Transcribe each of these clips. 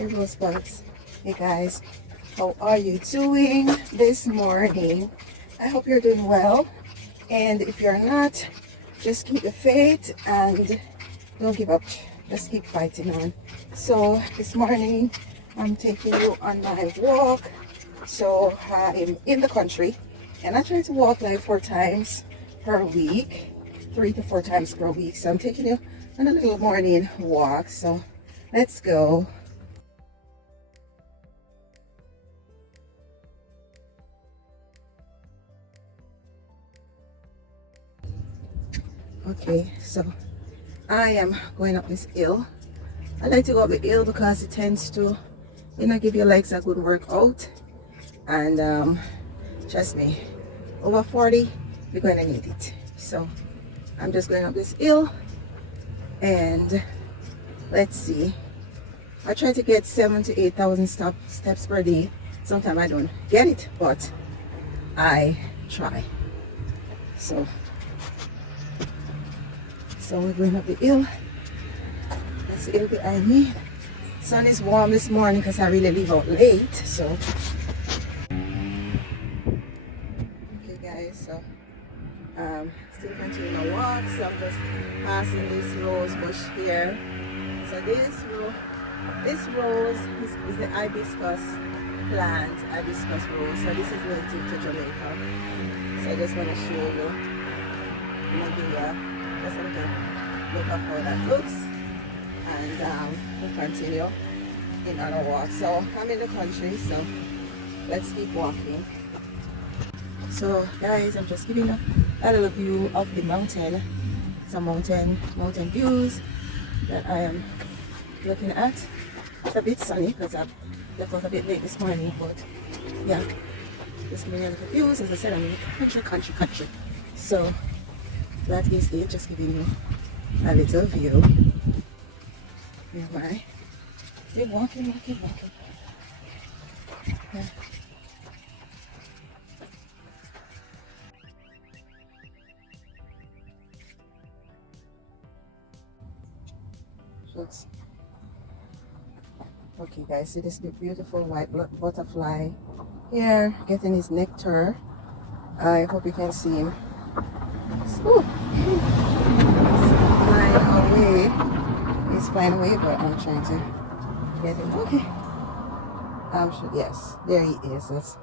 Here goes Bugs. Hey guys, how are you doing this morning? I hope you're doing well. And if you're not, just keep the faith and don't give up. Just keep fighting on. So this morning, I'm taking you on my walk. So I'm in the country and I try to walk like 4 times per week, 3 to 4 times per week. So I'm taking you on a little morning walk. So let's go. Okay, so I am going up this hill. I like to go up the hill because it tends to, give your legs a good workout. And trust me, over 40, you're going to need it. So I'm just going up this hill and let's see. I try to get 7,000 to 8,000 steps per day. Sometimes I don't get it, but I try. So we're going up the hill. That's the hill behind me. Sun is warm this morning because I really leave out late. So okay guys, so still continuing my walk. So I'm just passing this rose bush here. So this rose is the hibiscus plant, hibiscus rose. So this is native to Jamaica. So I just want to show you maybe just a little look of how that looks, and we'll continue in our walk. So I'm in the country, so let's keep walking. So guys, I'm just giving you a little view of the mountain, some mountain views that I am looking at. It's a bit sunny because I left out a bit late this morning, but yeah, just giving you a little views. As I said, I'm in the country. So that is it, just giving you a little view. Here I keep walking. Yeah. Just okay guys, see this beautiful white butterfly here getting his nectar. I hope you can see him. Ooh. He's flying away, but I'm trying to get him. Okay. I'm sure, yes, there he is. That's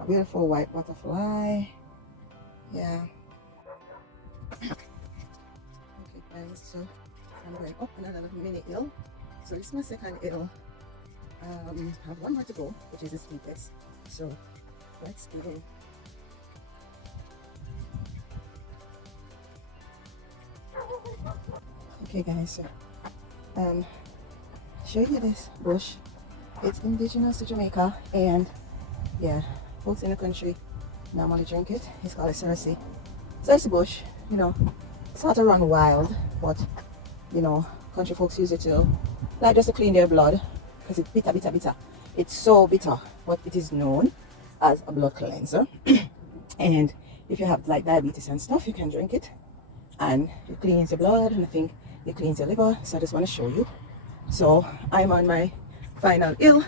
a beautiful white butterfly. Yeah. Okay, guys, so I'm going up another mini hill. So this is my second hill. I have one more to go, which is the steepest. So let's go. Okay guys, so show you this bush. It's indigenous to Jamaica, and yeah, folks in the country normally drink it. It's called a cerci bush. It's not to run wild, but country folks use it to, like, just to clean their blood, because it's bitter. It's so bitter, but it is known as a blood cleanser. And if you have like diabetes and stuff, you can drink it, and it cleans your blood, and I think it cleans your liver. So I just want to show you. So I'm on my final hill.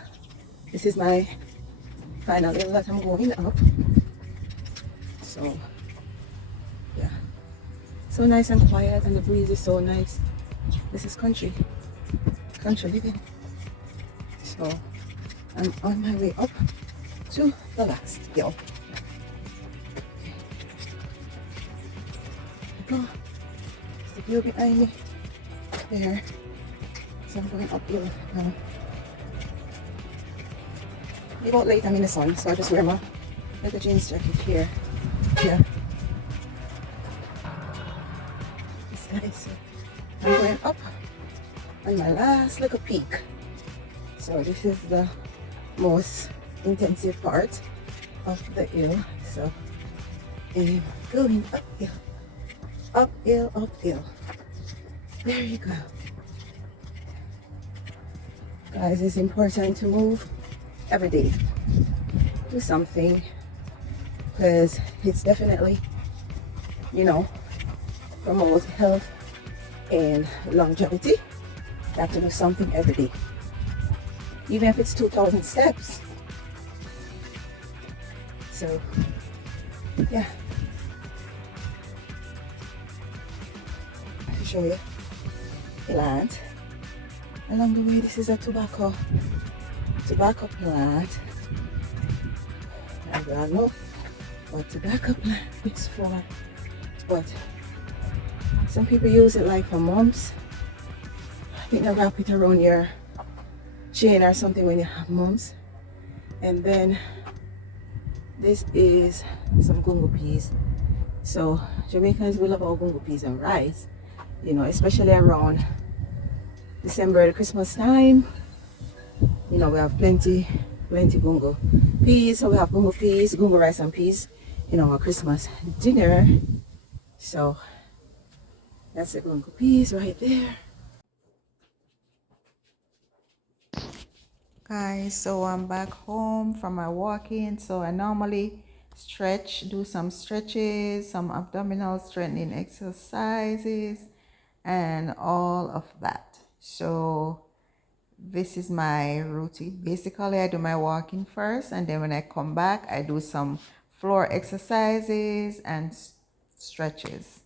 This is my final hill that I'm going up. So yeah, so nice and quiet, and the breeze is so nice. This is country living. So I'm on my way up to the last hill. Go. It's the view behind me there. So I'm going uphill now. About late, I'm in the sun, so I just wear my little jeans jacket here. Yeah. This guys, I'm going up on my last little peak. So this is the most intensive part of the hill. So I'm going uphill. There you go. Guys, it's important to move every day. Do something, because it's definitely, promotes health and longevity. You have to do something every day. even if it's 2,000 steps. So yeah, I'll show you plant along the way. This is a tobacco plant. I don't know what tobacco plant is for, but some people use it like for mumps. I think they wrap it around your chin or something when you have mumps. And then this is some gungo peas. So Jamaicans will love our gungo peas and rice, you know, especially around December, the Christmas time. You know, we have plenty gungo peas. So we have gungo peas, gungo rice and peas in our Christmas dinner. So that's the gungo peas right there. Guys, so I'm back home from my walking. So I normally do some stretches, some abdominal strengthening exercises, and all of that. So this is my routine. Basically, I do my walking first, and then when I come back, I do some floor exercises and stretches.